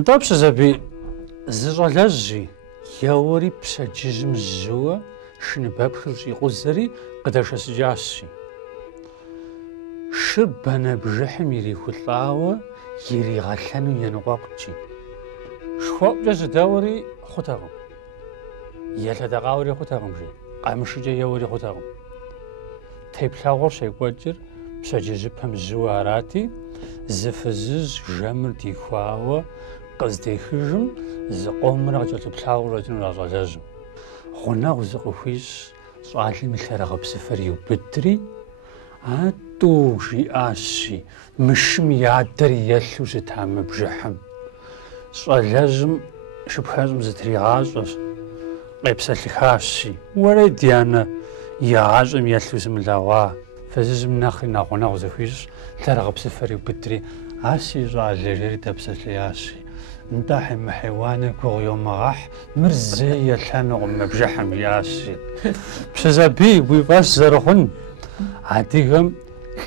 Нтӏэпщ зэби зыщӏэлэжьи еуэри пщэдджыжьым жьыуэ шыныбэпхыр щӏикъузэри къыдэшэсыкӏащи. Шыр бэнэ бжыхьым ирихулӏауэ иригъэлъэну еныкъуэкъукӏи. Шхуэӏукӏэ зыдэуэри хъутэкъым. Елъэдэкъауэри хъутэкъым жи. Къамышыкӏэ еуэри хъутэкъым. Теплъэгъуэр щекӏуэкӏыр пщэдджыжьыпэм жьыуэ арати, зы фызыжь жэмыр дихуауэ къыздехыжым, зы къомрэ къыкӏэлъыплъауэ щӏэкӏынущ а щӏалэжьым. Гъунэгъу зыкъыхуищӏ щӏалэм и лъэрыгъыпсыфэр иубыдри, атӏу жиӏащи, мышым и адэр елъу щыта мы бжыхьым. Щӏалэжьым шыпхэщӏым зытригъащӏэщ, къепсэлъыхащи. Уэрэ ди анэ и гъащӏэм елъу зымылъэгъуа. Фызыжьым нэхъри нэхъ гъунэгъу зыхуищӏ, лъэрыгъыпсыфэр иубыдри, си щӏалэ жери дэпсэлъеящи. НтӀэ хьемыхьеуанэ гугъу йомыгъэхь, мыр зэи елъэнукъым мы бжыхьым, жиӏащи. Пщэзабий уи фӏэщ зэрыхъун, адыгэм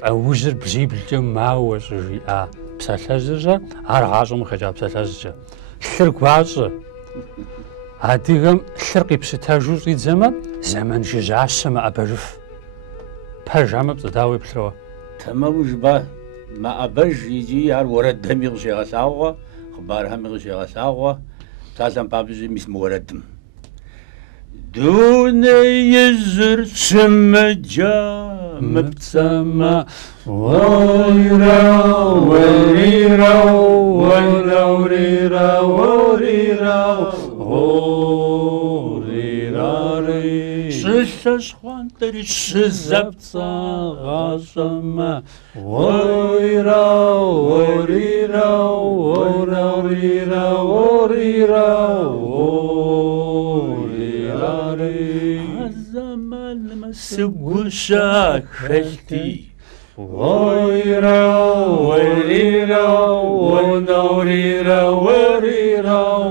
лӏэужьыр бжиблкӏэ мауэ щӏыжиӏа псалъэжьырщӏэ, ар гъащӏэм къыхэкӏа псалъэжькӏэ. Лъыр гуащӏэ. Адыгэм лъыр къипщытэжу щӏидзэмэ, зэман жыжьащэ мыӏэбэжыф. Пэжамэ пцӏы еплъыуэ. Тэмэму жыба мыӏэбэж икӏи ар уэрэдэми къыщегъэлъагъуэ, хъыбархэми къыщегъэлъагъуэ, псалъэм папщӏи мис мы уэрэдым. Дуней ижьыр щымыджэ мыпцӏэмэ, уэрирэу, уэрирэу, уэрэурирэу, уэрирэу, уэрирэри. Щылъэ щхъуантӏэри щызэпцӏагъащӏэмэ, уэрирэу, уэрирэу, уэрэурирэу, уэрирэу, уэрирари. А зэманым сыгущэ хэлъти, уэрирэу, уэрирэу, уэрэурирэу, уэрирэу,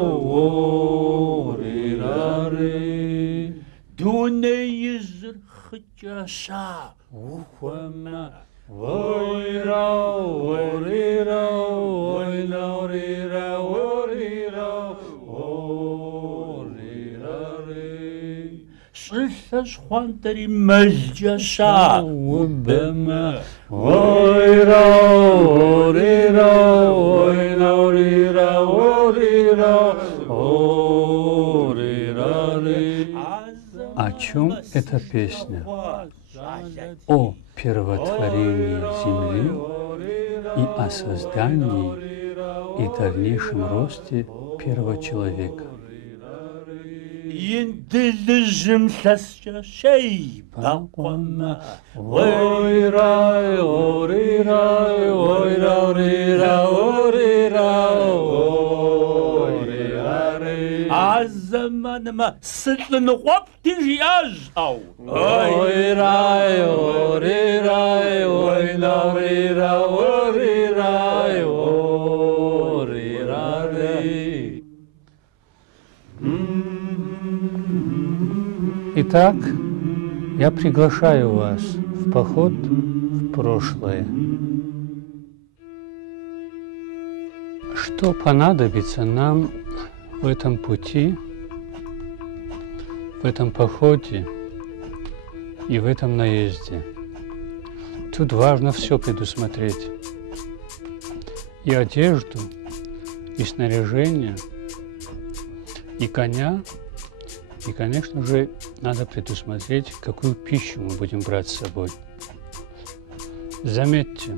уэрирари. Дуней ижьыр хъыкӏэща ухуэмэ, уэрирэу, уэрирэу, уэрэурирэу, уэрирэу, уэрирари. Щылъэ щхъуантӏэри мэлкӏэ щаубэмэ, уэрирэу, уэрирэу, уэрэурирэу, уэрирэу, уэрирари. О чем эта песня? О первотворении Земли и о создании и дальнейшем росте первого человека. Индылыжым лъэскӏэ щейбэкъуэмэ, уэрирай, уэрирай, уэрэурирэу, уэрирэу, уэрирари. А зэманымэ сылӏыныгъуэфӏти жиӏащ, ӏэу. Уэрирай, уэрирай, уэрэурирэу, уэрирай, уэрирари. Итак, я приглашаю вас в поход в прошлое. Что понадобится нам в этом пути, в этом походе и в этом наезде? Тут важно все предусмотреть. И одежду, и снаряжение, и коня, и, конечно же, надо предусмотреть, какую пищу мы будем брать с собой. Заметьте,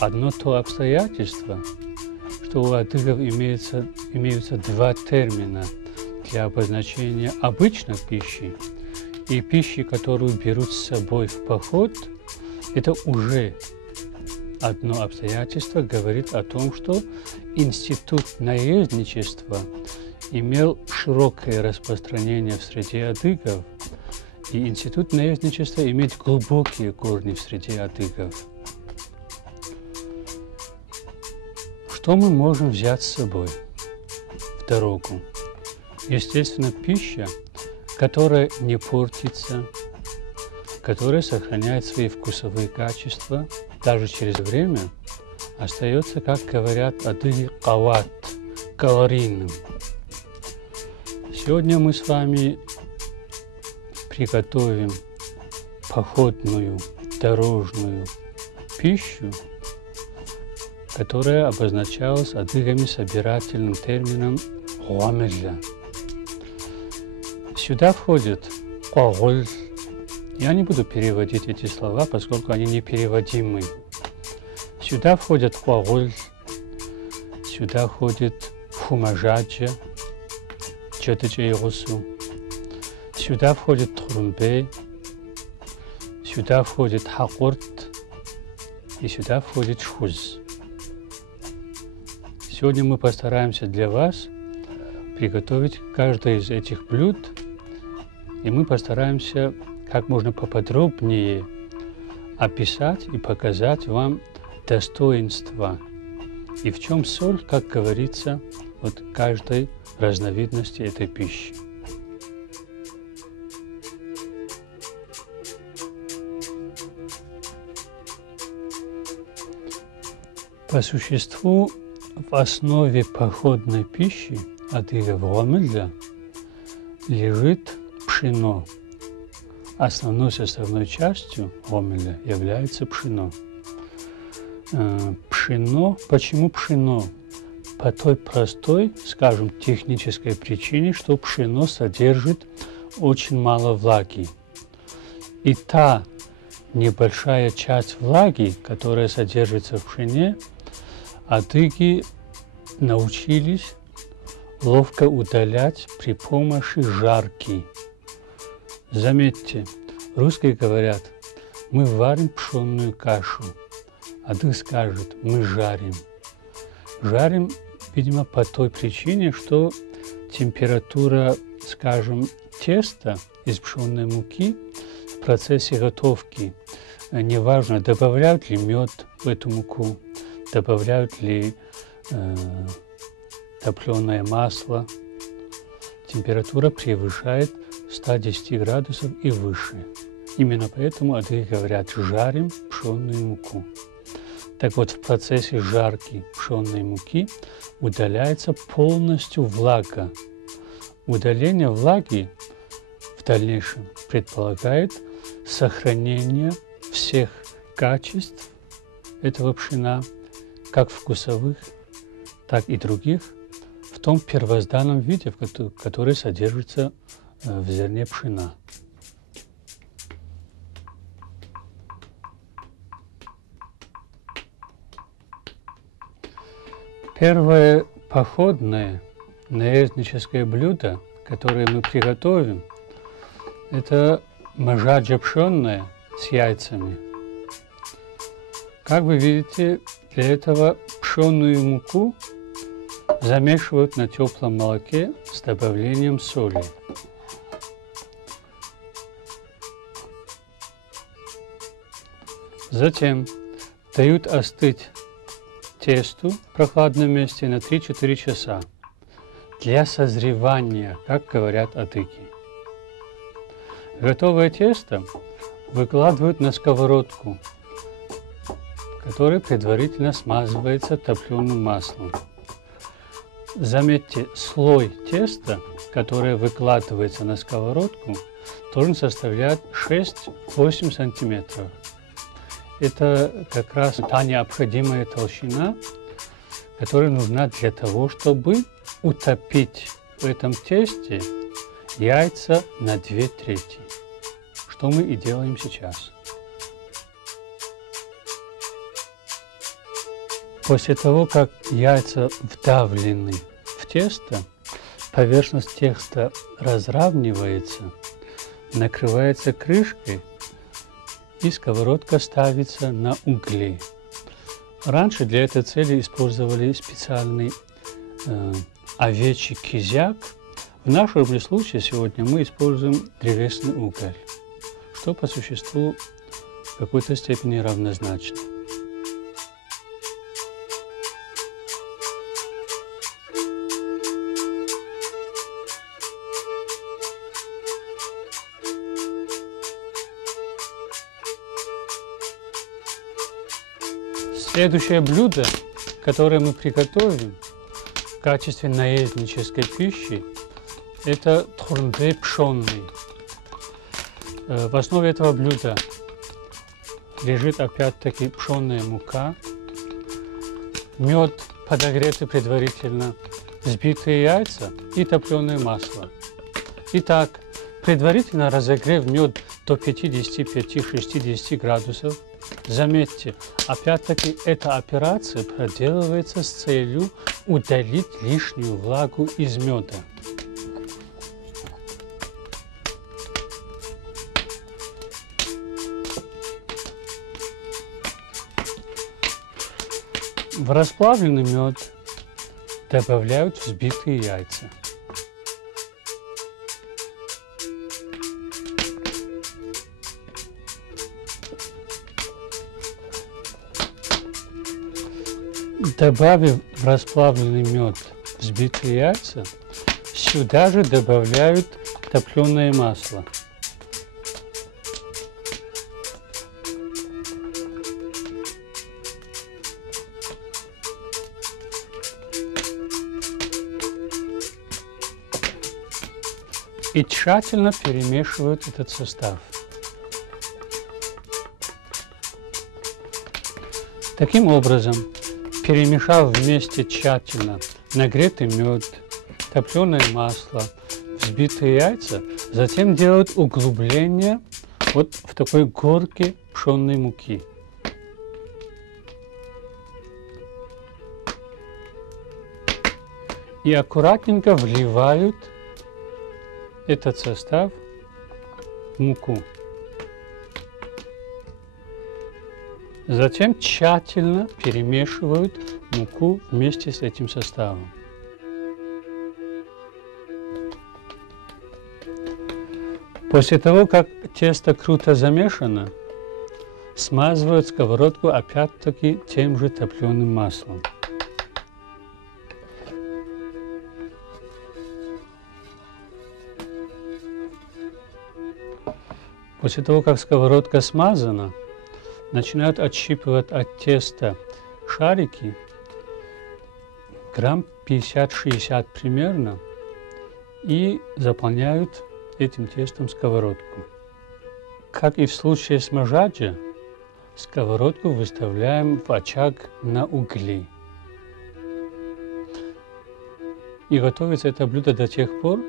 одно то обстоятельство, что у адыгов имеются два термина для обозначения обычной пищи и пищи, которую берут с собой в поход. Это уже одно обстоятельство говорит о том, что институт наездничества имел широкое распространение в среде адыгов, и институт наездничества имеет глубокие корни в среде адыгов. Что мы можем взять с собой в дорогу? Естественно, пища, которая не портится, которая сохраняет свои вкусовые качества, даже через время остается, как говорят адыги, кават, калорийным. Сегодня мы с вами приготовим походную дорожную пищу, которая обозначалась адыгами собирательным термином «гуамелля». Сюда входит «огуль». Я не буду переводить эти слова, поскольку они непереводимы. Сюда входит «огуль», сюда входит «фумажаджа», «чадыджейгусу», сюда входит «трумбе», сюда входит «хакурт» и сюда входит «шхуз». Сегодня мы постараемся для вас приготовить каждое из этих блюд, и мы постараемся как можно поподробнее описать и показать вам достоинства и в чем соль, как говорится, от каждой разновидности этой пищи. По существу, в основе походной пищи адыгов гуамелля лежит пшено. Основной составной частью гуамелля является пшено. Пшено, почему пшено? По той простой, скажем, технической причине, что пшено содержит очень мало влаги. И та небольшая часть влаги, которая содержится в пшене, адыги научились ловко удалять при помощи жарки. Заметьте, русские говорят, мы варим пшенную кашу, адыги скажут, мы жарим. Жарим, видимо, по той причине, что температура, скажем, теста из пшенной муки в процессе готовки, неважно, добавляют ли мед в эту муку, добавляют ли топленое масло, температура превышает 110 градусов и выше. Именно поэтому адыги говорят, жарим пшенную муку. Так вот, в процессе жарки пшенной муки удаляется полностью влага. Удаление влаги в дальнейшем предполагает сохранение всех качеств этого пшена, как вкусовых, так и других, в том первозданном виде, который содержится в зерне пшена. Первое походное наездническое блюдо, которое мы приготовим, это мажаджа пшенная с яйцами. Как вы видите, для этого пшенную муку замешивают на теплом молоке с добавлением соли. Затем дают остыть тесту в прохладном месте на 3-4 часа для созревания, как говорят адыги. Готовое тесто выкладывают на сковородку, которая предварительно смазывается топленым маслом. Заметьте, слой теста, который выкладывается на сковородку, должен составлять 6-8 сантиметров. Это как раз та необходимая толщина, которая нужна для того, чтобы утопить в этом тесте яйца на 2/3, что мы и делаем сейчас. После того, как яйца вдавлены в тесто, поверхность теста разравнивается, накрывается крышкой, и сковородка ставится на угли. Раньше для этой цели использовали специальный овечий кизяк. В нашем же случае сегодня мы используем древесный уголь, что по существу в какой-то степени равнозначно. Следующее блюдо, которое мы приготовим, качестве наезднической пищи это тхурнбе пшенный. В основе этого блюда лежит опять-таки пшенная мука, мед, подогретый предварительно, взбитые яйца и топленое масло. Итак, предварительно разогрев мед до 55-60 градусов. Заметьте, опять-таки эта операция проделывается с целью удалить лишнюю влагу из меда. В расплавленный мед добавляют взбитые яйца. Добавив в расплавленный мед взбитые яйца, сюда же добавляют топленое масло. И тщательно перемешивают этот состав. Таким образом, перемешав вместе тщательно нагретый мед, топленое масло, взбитые яйца, затем делают углубление вот в такой горке пшенной муки. И аккуратненько вливают этот состав в муку. Затем тщательно перемешивают муку вместе с этим составом. После того, как тесто круто замешано, смазывают сковородку опять-таки тем же топленым маслом. После того, как сковородка смазана, начинают отщипывать от теста шарики, грамм 50-60 примерно, и заполняют этим тестом сковородку. Как и в случае с маджаджа, сковородку выставляем в очаг на угли. И готовится это блюдо до тех пор,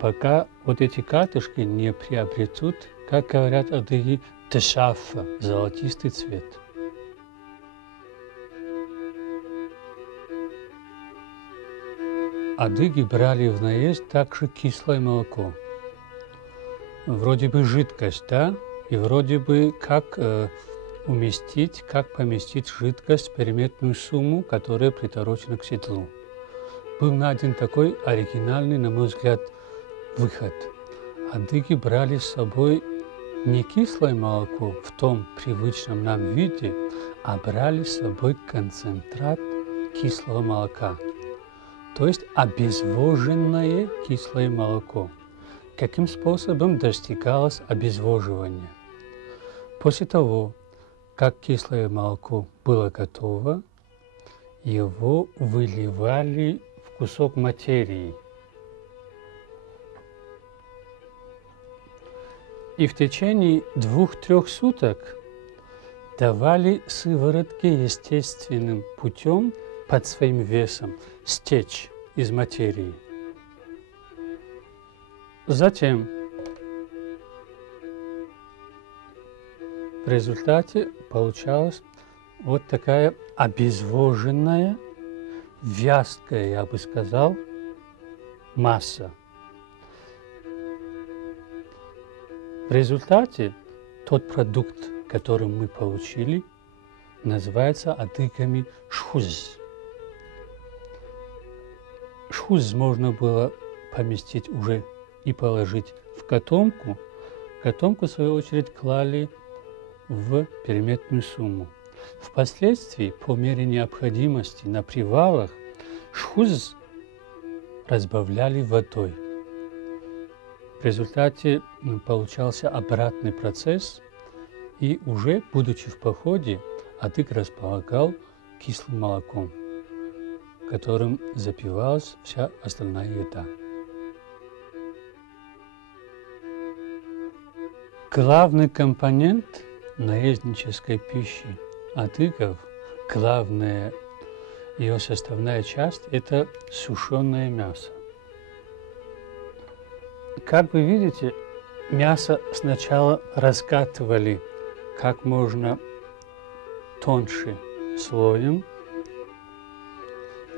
пока вот эти катышки не приобретут, как говорят адыги, тешафа, золотистый цвет. Адыги брали в наезд также кислое молоко. Вроде бы жидкость, да? И вроде бы как поместить жидкость в переметную сумму, которая приторочена к седлу. Был найден такой оригинальный, на мой взгляд, выход. Адыги брали с собой не кислое молоко в том привычном нам виде, а брали с собой концентрат кислого молока, то есть обезвоженное кислое молоко. Каким способом достигалось обезвоживание? После того, как кислое молоко было готово, его выливали в кусок материи. И в течение 2-3 суток давали сыворотке естественным путем под своим весом стечь из материи. Затем в результате получалась вот такая обезвоженная, вязкая, я бы сказал, масса. В результате тот продукт, который мы получили, называется адыгами шхуз. Шхуз можно было поместить уже и положить в котомку. Котомку, в свою очередь, клали в переметную сумму. Впоследствии, по мере необходимости на привалах, шхуз разбавляли водой. В результате получался обратный процесс, и уже, будучи в походе, адык располагал кислым молоком. которым запивалась вся остальная еда. Главный компонент наезднической пищи адыгов, главная ее составная часть – это сушеное мясо. Как вы видите, мясо сначала раскатывали как можно тоньше слоем.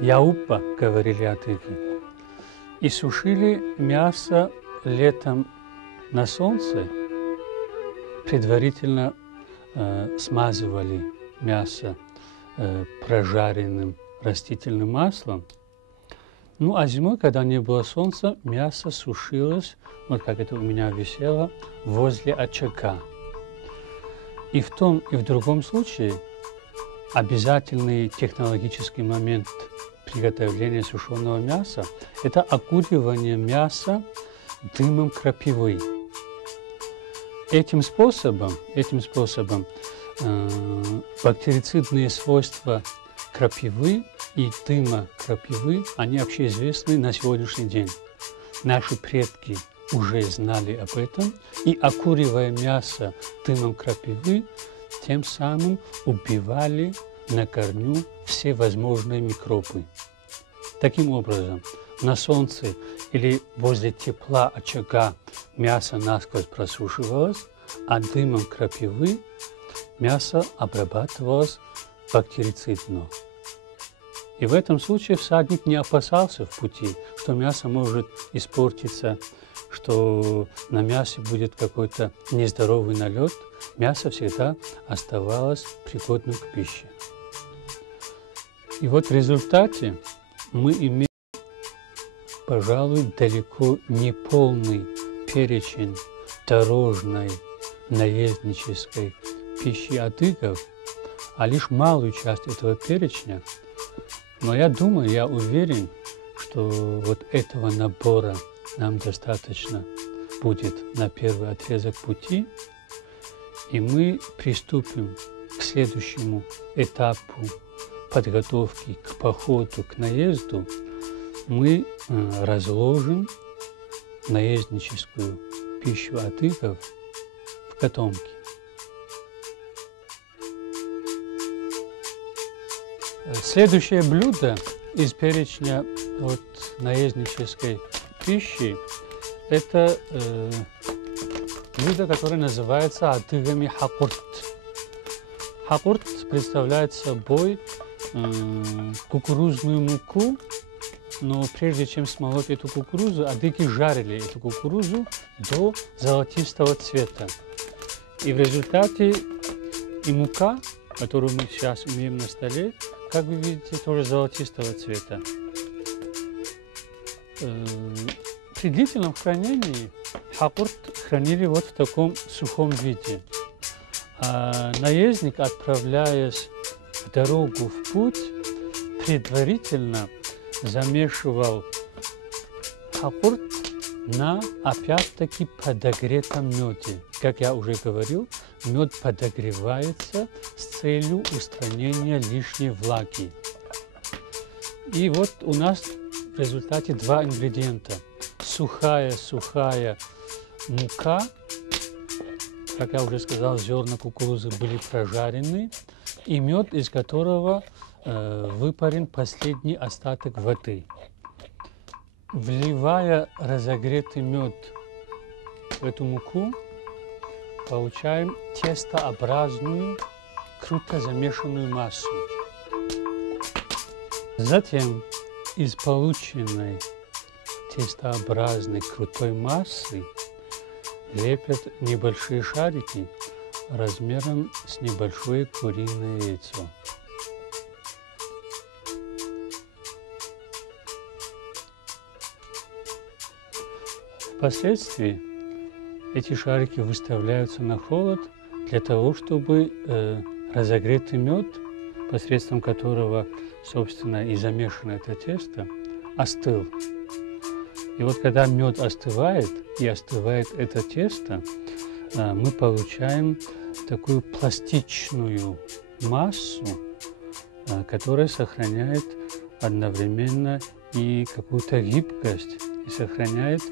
Яупа, говорили адыги. И сушили мясо летом на солнце, предварительно смазывали мясо прожаренным растительным маслом. Ну а зимой, когда не было солнца, мясо сушилось, вот как это у меня висело, возле очага. И в том, и в другом случае обязательный технологический момент приготовления сушеного мяса – это окуривание мяса дымом крапивы. Этим способом бактерицидные свойства крапивы и дыма крапивы, они общеизвестны на сегодняшний день. Наши предки уже знали об этом, и, окуривая мясо дымом крапивы, тем самым убивали на корню все возможные микробы. Таким образом, на солнце или возле тепла очага мясо насквозь просушивалось, а дымом крапивы мясо обрабатывалось бактерицидно. И в этом случае всадник не опасался в пути, что мясо может испортиться, что на мясе будет какой-то нездоровый налет. Мясо всегда оставалось пригодным к пище. И вот в результате мы имеем, пожалуй, далеко не полный перечень дорожной наезднической пищи адыгов, а лишь малую часть этого перечня. Но я думаю, я уверен, что вот этого набора нам достаточно будет на первый отрезок пути, и мы приступим к следующему этапу подготовки к походу, к наезду. Мы разложим наездническую пищу адыгов в котомке. Следующее блюдо из перечня вот наезднической пищи – это блюдо, которое называется адыгами хакурт. Хакурт представляет собой кукурузную муку, но прежде чем смолоть эту кукурузу, адыги жарили эту кукурузу до золотистого цвета. И в результате и мука, которую мы сейчас имеем на столе, как вы видите, тоже золотистого цвета. При длительном хранении хакурт хранили вот в таком сухом виде. А наездник, отправляясь в дорогу, в путь, предварительно замешивал хакурт на, опять-таки, подогретом меде. Как я уже говорил, мед подогревается с целью устранения лишней влаги. И вот у нас в результате два ингредиента. Сухая мука, как я уже сказал, зерна кукурузы были прожарены, и мед, из которого выпарен последний остаток воды. Вливая разогретый мед в эту муку, получаем тестообразную, круто замешанную массу. Затем из полученной тестообразной крутой массы лепят небольшие шарики размером с небольшое куриное яйцо. Впоследствии эти шарики выставляются на холод для того, чтобы разогретый мед, посредством которого, собственно, и замешано это тесто, остыл. И вот когда мед остывает, и остывает это тесто, мы получаем такую пластичную массу, которая сохраняет одновременно и какую-то гибкость, и сохраняет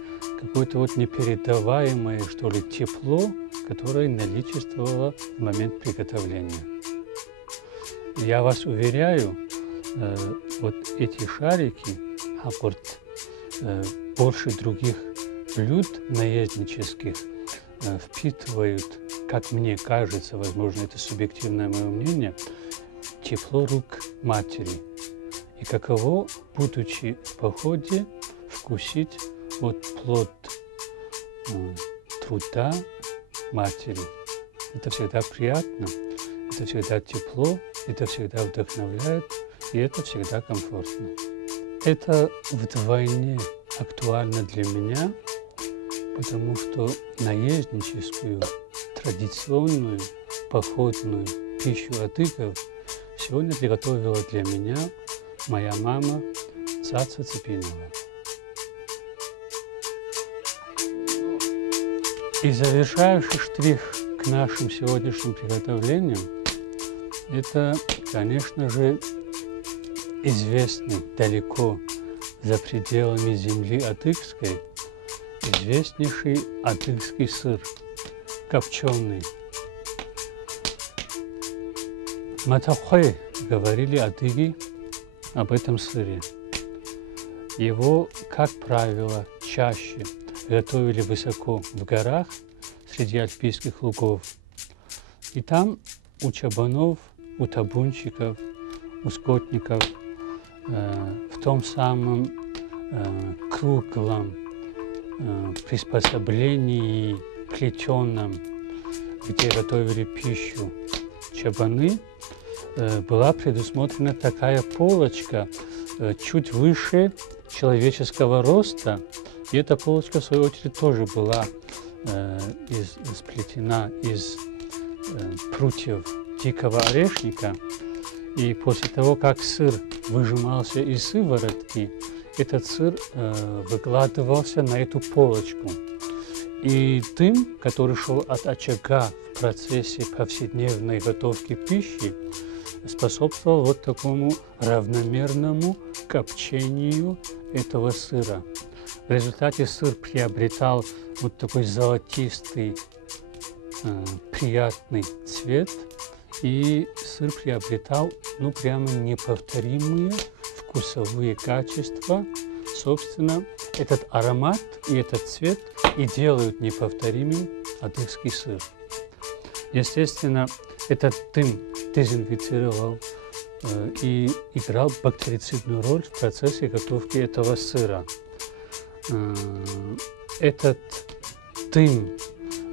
какое-то вот непередаваемое, что ли, тепло, которое наличествовало в момент приготовления. Я вас уверяю, вот эти шарики, больше других блюд наезднических впитывают, как мне кажется, возможно, это субъективное мое мнение, тепло рук матери. И каково, будучи в походе, вкусить вот плод труда матери. Это всегда приятно, это всегда тепло, это всегда вдохновляет, и это всегда комфортно. Это вдвойне актуально для меня, потому что наездническую, традиционную, походную пищу адыгов сегодня приготовила для меня моя мама Цаца Цепинова. И завершающий штрих к нашим сегодняшним приготовлениям – это, конечно же, известный далеко за пределами земли адыгской, известнейший адыгский сыр, копченый. Матахой, говорили адыги об этом сыре. Его, как правило, чаще готовили высоко в горах, среди альпийских лугов. И там у чабанов, у табунщиков, у скотников в том самом круглом приспособлении плетеном, где готовили пищу чабаны, была предусмотрена такая полочка чуть выше человеческого роста. И эта полочка, в свою очередь, тоже была сплетена из прутьев дикого орешника. И после того, как сыр выжимался из сыворотки, этот сыр выкладывался на эту полочку. И дым, который шел от очага в процессе повседневной готовки пищи, способствовал вот такому равномерному копчению этого сыра. В результате сыр приобретал вот такой золотистый, приятный цвет, и сыр приобретал, ну, прямо неповторимые вкусовые качества. Собственно, этот аромат и этот цвет и делают неповторимым адыгский сыр. Естественно, этот дым дезинфицировал и играл бактерицидную роль в процессе готовки этого сыра. Этот дым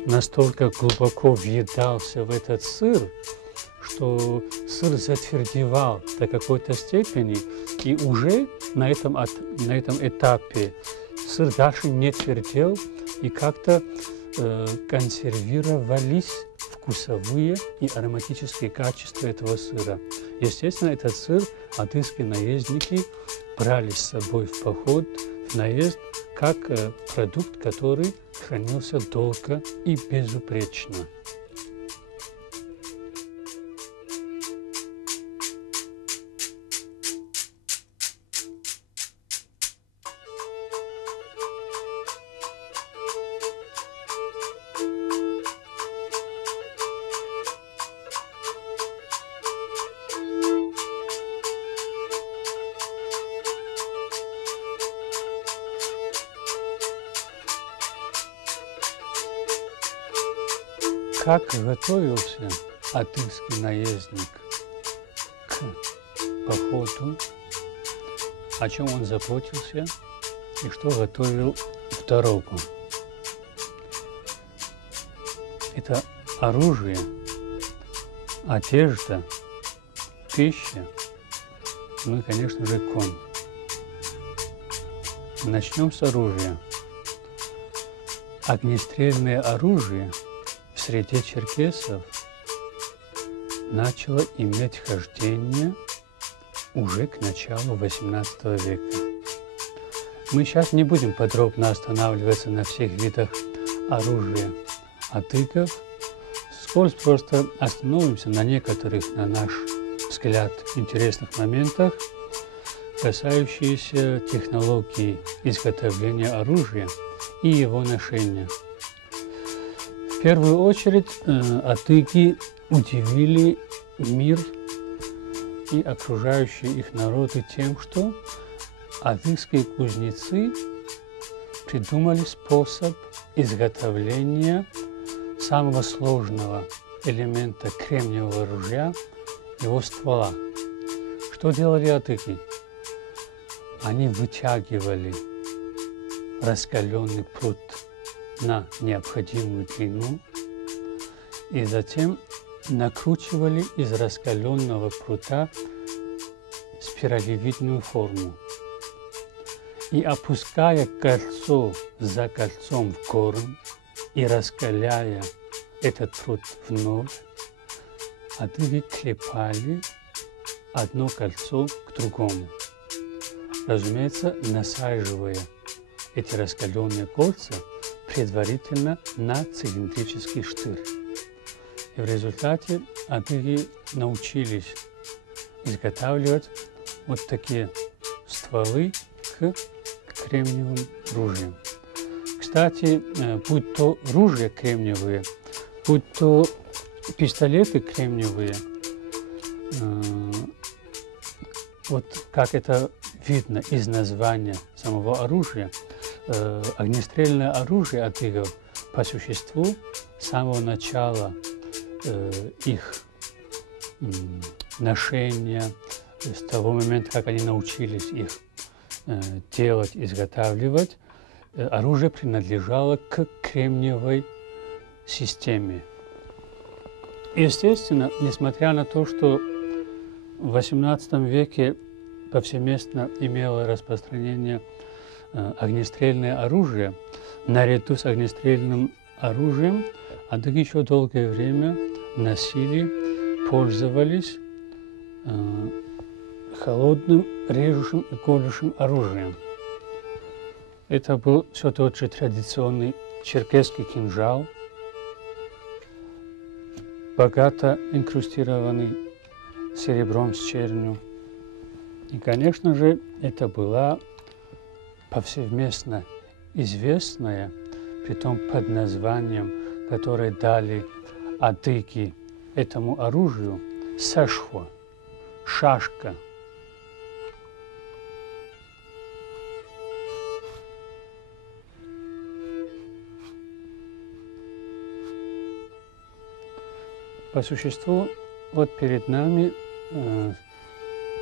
настолько глубоко въедался в этот сыр, что сыр затвердевал до какой-то степени, и уже на этом этапе сыр дальше не твердел, и как-то консервировались вкусовые и ароматические качества этого сыра. Естественно, этот сыр адыгские наездники брали с собой в поход, в наезд, как продукт, который хранился долго и безупречно. Как готовился адыгский наездник к походу, о чем он заботился и что готовил в дорогу. Это оружие, одежда, пища, ну и, конечно же, конь. Начнем с оружия. Огнестрельное оружие в среде черкесов начало иметь хождение уже к началу XVIII века. Мы сейчас не будем подробно останавливаться на всех видах оружия адыгов, вскользь просто остановимся на некоторых, на наш взгляд, интересных моментах. касающиеся технологии изготовления оружия и его ношения. В первую очередь адыги удивили мир и окружающие их народы тем, что адыгские кузнецы придумали способ изготовления самого сложного элемента кремниевого ружья, его ствола. Что делали адыги? Они вытягивали раскаленный пруд на необходимую длину и затем накручивали из раскаленного прута спиралевидную форму. И опуская кольцо за кольцом в горн и раскаляя этот пруд вновь, адыги клепали одно кольцо к другому, разумеется, насаживая эти раскаленные кольца предварительно на цилиндрический штырь. И в результате адыги научились изготавливать вот такие стволы к кремниевым ружьям. Кстати, будь то ружья кремниевые, будь то пистолеты кремниевые, вот как это видно из названия самого оружия, огнестрельное оружие адыгов по существу с самого начала их ношения, с того момента, как они научились их делать, изготавливать, оружие принадлежало к кремниевой системе. Естественно, несмотря на то, что в XVIII веке повсеместно имело распространение огнестрельное оружие, наряду с огнестрельным оружием адыги еще долгое время носили, пользовались холодным, режущим и колющим оружием. Это был все тот же традиционный черкесский кинжал, богато инкрустированный серебром с чернью. И, конечно же, это была повсеместно известная, притом под названием, которое дали адыги этому оружию, сашхва, шашка. По существу, вот перед нами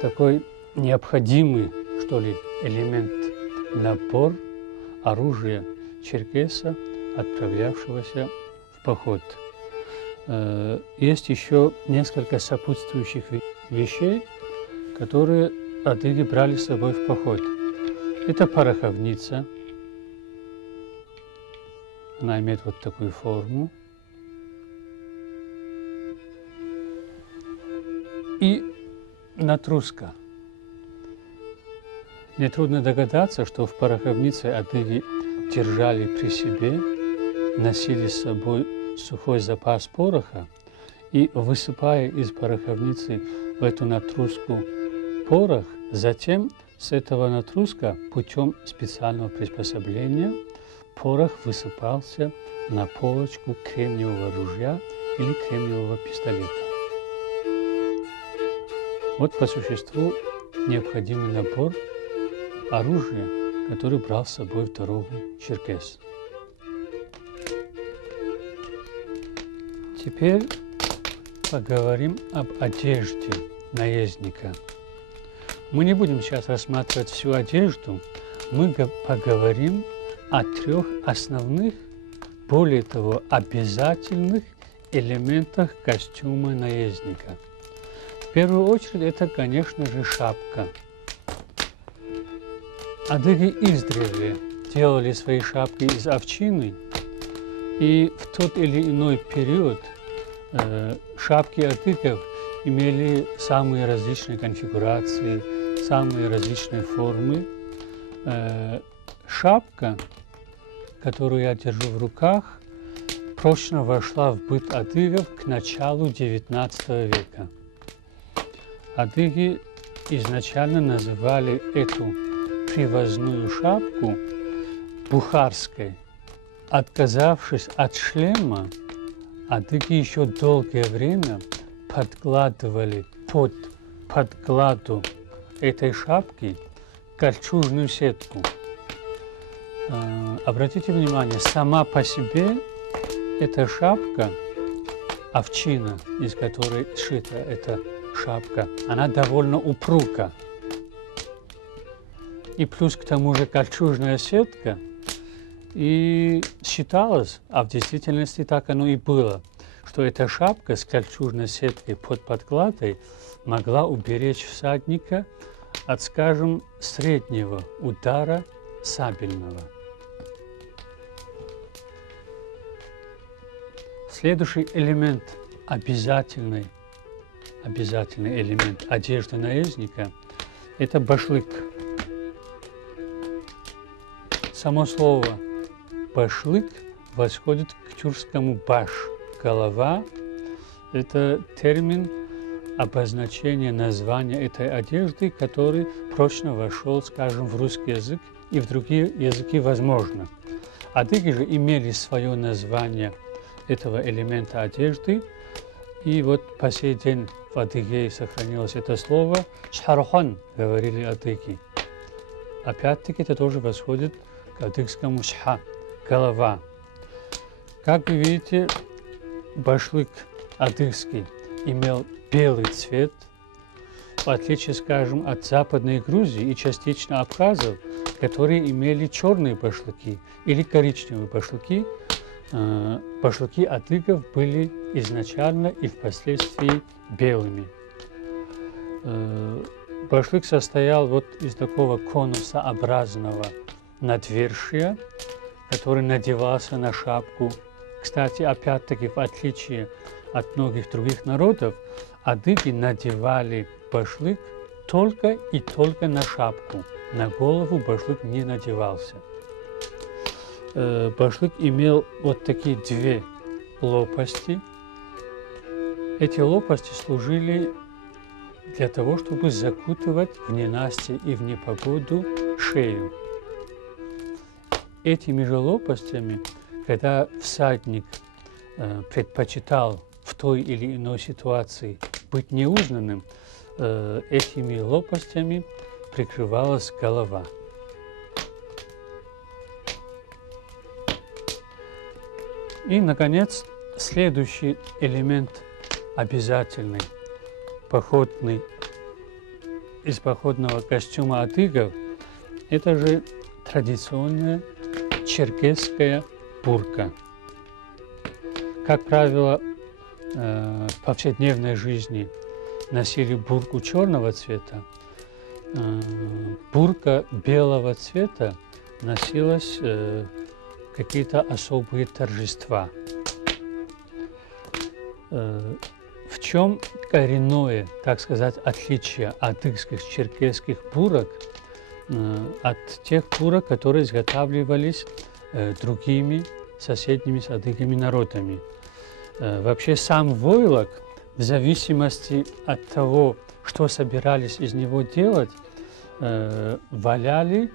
такой необходимый, что ли, элемент, набор оружия черкеса, отправлявшегося в поход. Есть еще несколько сопутствующих вещей, которые адыги брали с собой в поход. Это пороховница. Она имеет вот такую форму. И натруска. Нетрудно догадаться, что в пороховнице адыги держали при себе, носили с собой сухой запас пороха и, высыпая из пороховницы в эту натруску порох, затем с этого натруска путем специального приспособления порох высыпался на полочку кремниевого ружья или кремниевого пистолета. Вот по существу необходимый набор оружия, который брал с собой в дорогу черкес. Теперь поговорим об одежде наездника. Мы не будем сейчас рассматривать всю одежду, мы поговорим о трех основных, более того, обязательных элементах костюма наездника. В первую очередь это, конечно же, шапка. Адыги издревле делали свои шапки из овчины, и в тот или иной период шапки адыгов имели самые различные конфигурации, самые различные формы. Шапка, которую я держу в руках, прочно вошла в быт адыгов к началу XIX века. Адыги изначально называли эту привозную шапку бухарской. Отказавшись от шлема, адыги еще долгое время подкладывали под подкладу этой шапки кольчужную сетку. Обратите внимание, сама по себе эта шапка, овчина, из которой сшита эта шапка, она довольно упруга. И плюс к тому же кольчужная сетка, и считалось, а в действительности так оно и было, что эта шапка с кольчужной сеткой под подкладой могла уберечь всадника от, скажем, среднего удара сабельного. Следующий элемент, обязательный элемент одежды наездника – это башлык. Само слово «башлык» восходит к тюркскому «баш» – голова. Это термин обозначения названия этой одежды, который прочно вошел, скажем, в русский язык и в другие языки возможно. Адыги же имели свое название этого элемента одежды, и вот по сей день в Адыгее сохранилось это слово «шхархон», говорили адыги. Опять-таки это тоже восходит к адыгскому «шха» – голова. Как вы видите, башлык адыгский имел белый цвет, в отличие, скажем, от Западной Грузии и частично абхазов, которые имели черные башлыки или коричневые башлыки. Башлыки адыгов были изначально и впоследствии белыми. Башлык состоял вот из такого конусообразного надвершия, который надевался на шапку. Кстати, опять-таки, в отличие от многих других народов, адыги надевали башлык только и только на шапку. На голову башлык не надевался. Башлык имел вот такие две лопасти. Эти лопасти служили для того, чтобы закутывать в ненастье и в непогоду шею. Этими же лопастями, когда всадник предпочитал в той или иной ситуации быть неузнанным, этими лопастями прикрывалась голова. И, наконец, следующий элемент обязательный, походный, из походного костюма адыгов, это же традиционная черкесская бурка. Как правило, в повседневной жизни носили бурку черного цвета, бурка белого цвета носилась какие-то особые торжества. В чем коренное, так сказать, отличие адыгских, черкесских бурок от тех бурок, которые изготавливались другими соседними с адыгами народами? Вообще сам войлок, в зависимости от того, что собирались из него делать, валяли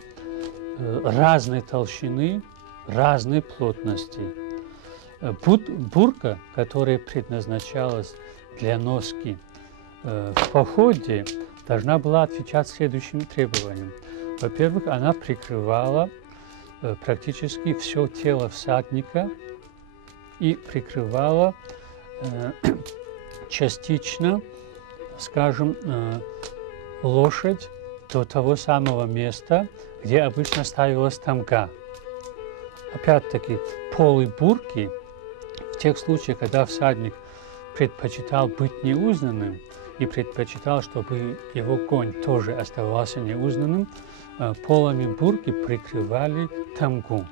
разной толщины, разной плотности. Бурка, которая предназначалась для носки в походе, должна была отвечать следующим требованиям. Во-первых, она прикрывала практически все тело всадника и прикрывала частично, скажем, лошадь до того самого места, где обычно ставилась тамга. Опять-таки, полы бурки, в тех случаях, когда всадник предпочитал быть неузнанным и предпочитал, чтобы его конь тоже оставался неузнанным, полами бурки прикрывали тамгу.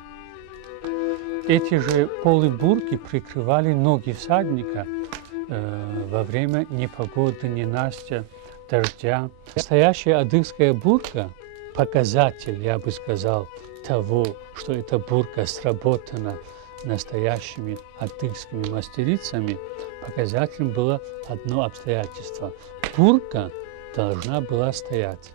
Эти же полы бурки прикрывали ноги всадника во время непогоды, ненастья, дождя. Настоящая адыгская бурка – показатель, я бы сказал, того, что эта бурка сработана настоящими адыгскими мастерицами, показателем было одно обстоятельство. Бурка должна была стоять.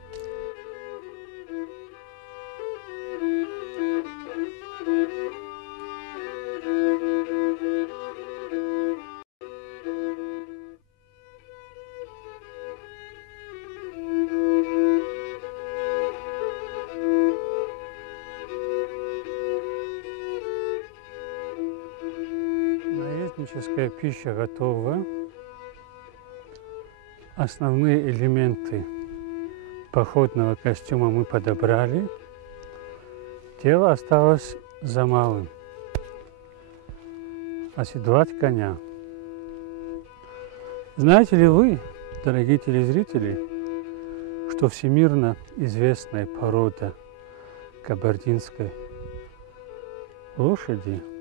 Наездническая пища готова. Основные элементы походного костюма мы подобрали. Дело осталось за малым. Оседлать коня. Знаете ли вы, дорогие телезрители, что всемирно известная порода кабардинской лошади –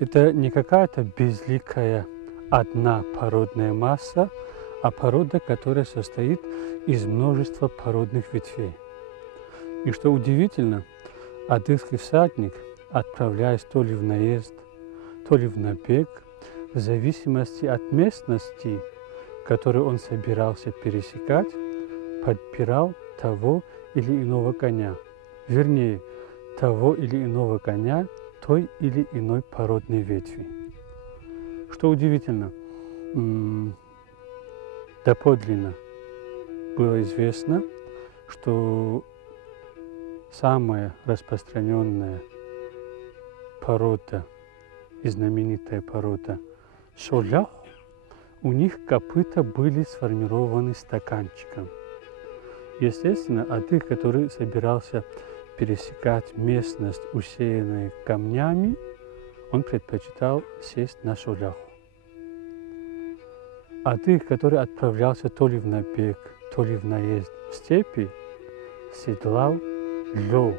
это не какая-то безликая одна породная масса, а порода, которая состоит из множества породных ветвей. И что удивительно, адыгский всадник, отправляясь то ли в наезд, то ли в набег, в зависимости от местности, которую он собирался пересекать, подбирал того или иного коня. Вернее, того или иного коня той или иной породной ветви. Что удивительно, доподлинно было известно, что самая распространенная порода и знаменитая порода шолях, у них копыта были сформированы стаканчиком. Естественно, адык, который собирался пересекать местность, усеянную камнями, он предпочитал сесть на шоляху. Адык, который отправлялся то ли в набег, то ли в наезд в степи, седлал лё.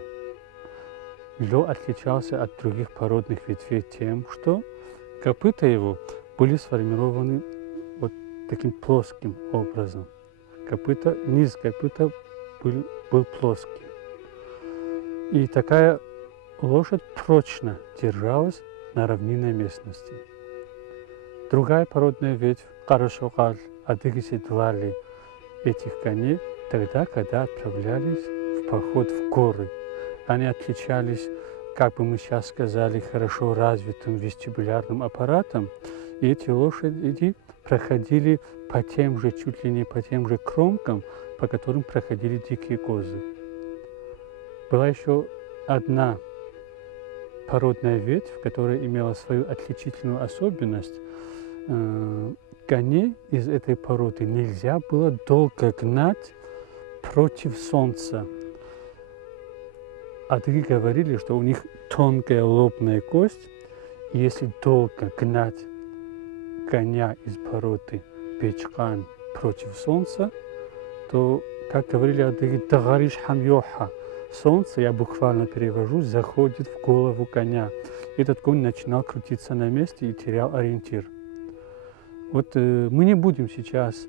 Лё отличался от других породных ветвей тем, что копыта его были сформированы вот таким плоским образом. Низ копыта был плоский. И такая лошадь прочно держалась на равнинной местности. Другая породная ветвь, карашокаль, адыги седлали этих коней тогда, когда отправлялись в поход в горы. Они отличались, как бы мы сейчас сказали, хорошо развитым вестибулярным аппаратом, и эти лошади проходили по тем же, чуть ли не по тем же кромкам, по которым проходили дикие козы. Была еще одна породная ветвь, которая имела свою отличительную особенность. Коней из этой породы нельзя было долго гнать против солнца. Адыги говорили, что у них тонкая лобная кость, и если долго гнать коня из породы бечкан против солнца, то, как говорили адыги, тагариш хамьоха, солнце, я буквально перевожу, заходит в голову коня. Этот конь начинал крутиться на месте и терял ориентир. Вот мы не будем сейчас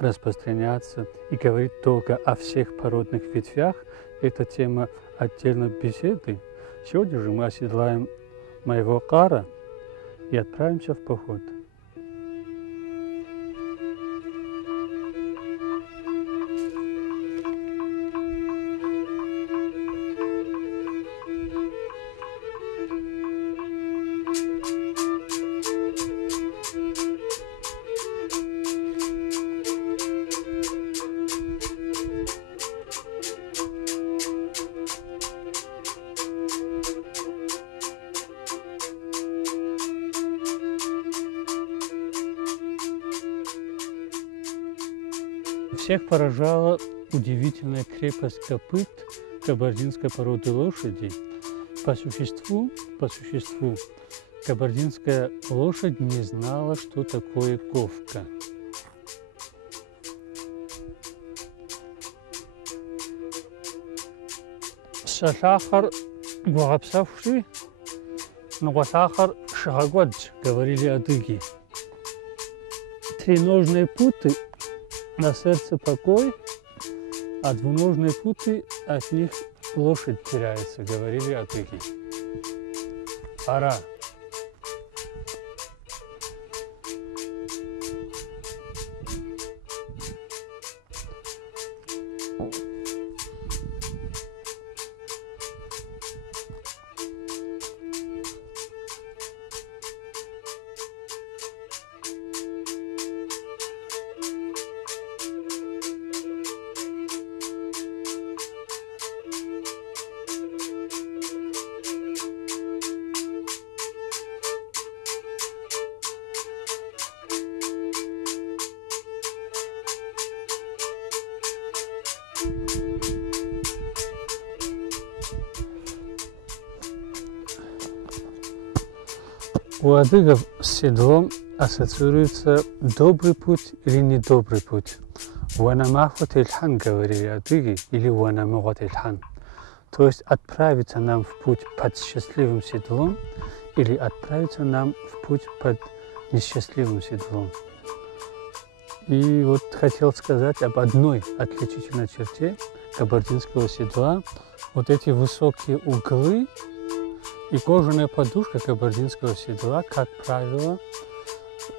распространяться и говорить только о всех породных ветвях. Это тема отдельной беседы. Сегодня же мы оседлаем моего кара и отправимся в поход. Всех поражала удивительная крепость копыт кабардинской породы лошади. По существу, кабардинская лошадь не знала, что такое ковка. Шахар гуапсавши, нугасахар шагодж, говорили адыги. Треножные путы на сердце покой, а двуножные путы от них лошадь теряется, говорили адыги. Ара. У адыгов с седлом ассоциируется добрый путь или недобрый путь. «Ванамахват ильхан» говорили адыги, или «ванамахват ильхан». То есть отправиться нам в путь под счастливым седлом или отправиться нам в путь под несчастливым седлом. И вот хотел сказать об одной отличительной черте кабардинского седла. Вот эти высокие углы и кожаная подушка кабардинского седла, как правило,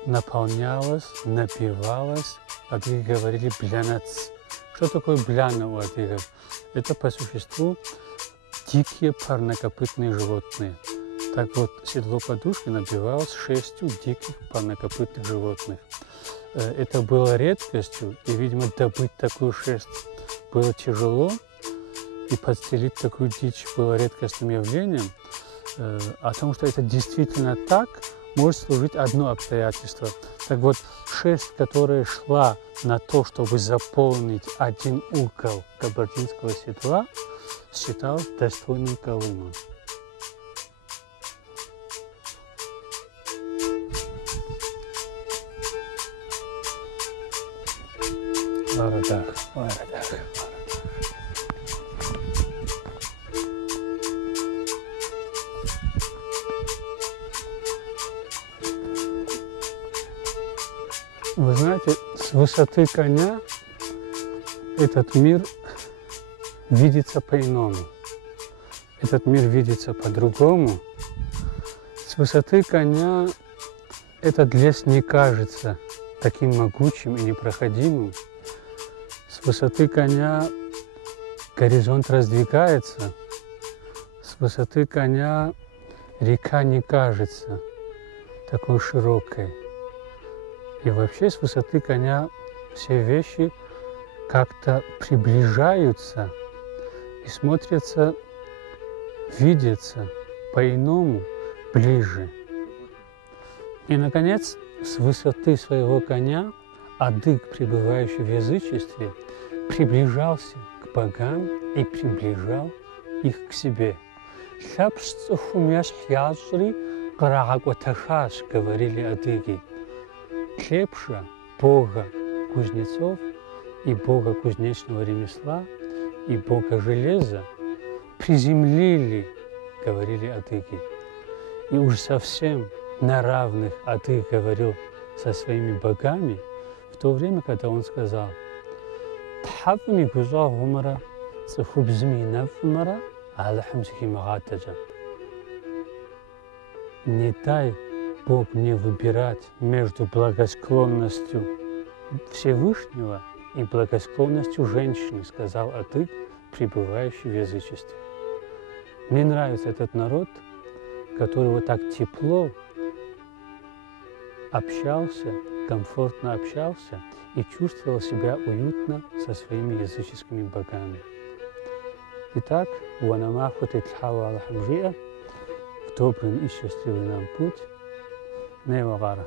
наполнялась, набивалась, адыги говорили блянац. Что такое бляна у адыгов? Это по существу дикие парнокопытные животные. Так вот, седло подушки набивалось 6 диких парнокопытных животных. Это было редкостью, и, видимо, добыть такую шерсть было тяжело, и подстрелить такую дичь было редкостным явлением. О том, что это действительно так, может служить одно обстоятельство. Так вот, шерсть, которая шла на то, чтобы заполнить один угол кабардинского седла, считалась достойным колымом. Варадах, варадах. Вы знаете, с высоты коня этот мир видится по-иному. Этот мир видится по-другому. С высоты коня этот лес не кажется таким могучим и непроходимым. С высоты коня горизонт раздвигается. С высоты коня река не кажется такой широкой. И вообще с высоты коня все вещи как-то приближаются и смотрятся, видятся по-иному, ближе. И, наконец, с высоты своего коня адыг, пребывающий в язычестве, приближался к богам и приближал их к себе. Говорили адыги. Хлебша, бога кузнецов и бога кузнечного ремесла и бога железа приземлили, говорили адыги. И уж совсем на равных адыг говорил со своими богами в то время, когда он сказал: «Тхавми гуза гумара, цехубзми навмара, алхамсихи магатаджа». Не дай Бог мне выбирать между благосклонностью Всевышнего и благосклонностью женщины, сказал адыг, пребывающий в язычестве. Мне нравится этот народ, который вот так тепло общался, комфортно общался и чувствовал себя уютно со своими языческими богами. Итак, «Уанамахут итхава алхамжия» в добрый и счастливый нам путь. Невагара.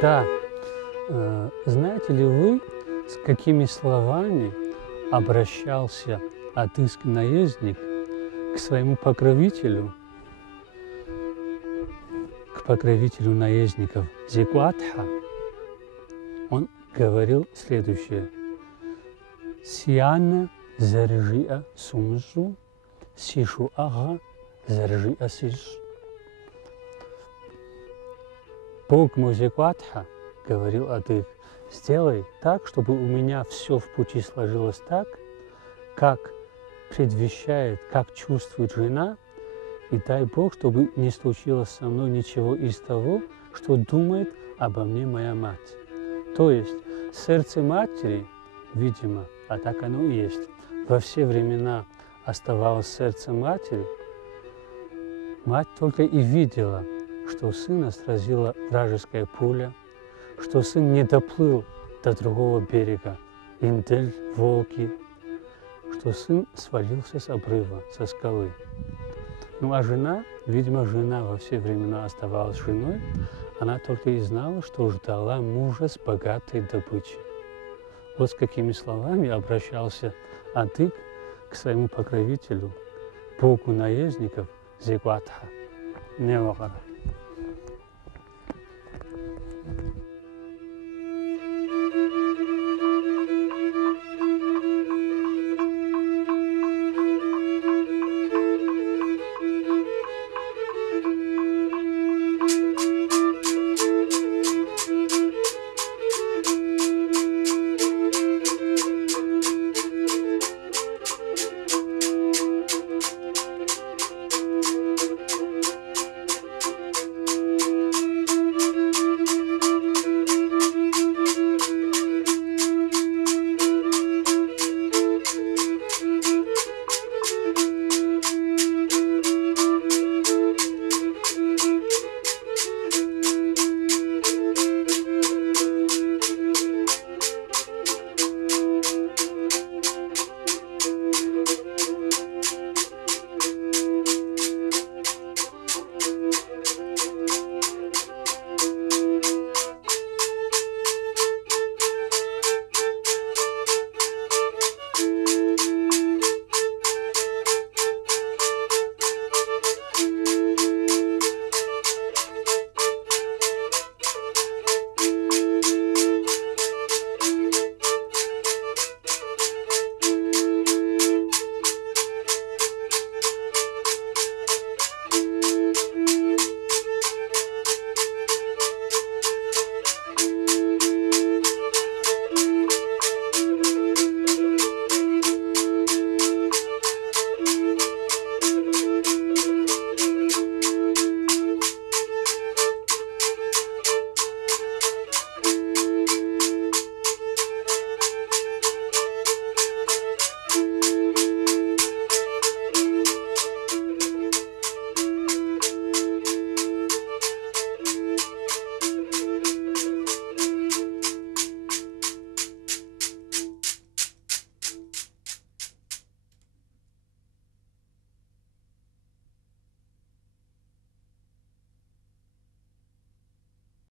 Да, знаете ли вы, с какими словами обращался адыгский наездник к своему покровителю, к покровителю наездников Зикуатха? Он говорил следующее: «Сиана заржиа сумзу, сишу ага заржи асиш». Бог мой Зикуатха, говорил адыг, сделай так, чтобы у меня все в пути сложилось так, как предвещает, как чувствует жена, и дай Бог, чтобы не случилось со мной ничего из того, что думает обо мне моя мать. То есть сердце матери, видимо, а так оно и есть, во все времена оставалось сердце матери. Мать только и видела, что сына сразила вражеская пуля, что сын не доплыл до другого берега, Индель, Волки, что сын свалился с обрыва, со скалы. Ну а жена, видимо, жена во все времена оставалась женой, она только и знала, что ждала мужа с богатой добычей. Вот с какими словами обращался адыг к своему покровителю, Богу наездников зекватха. Не вахара.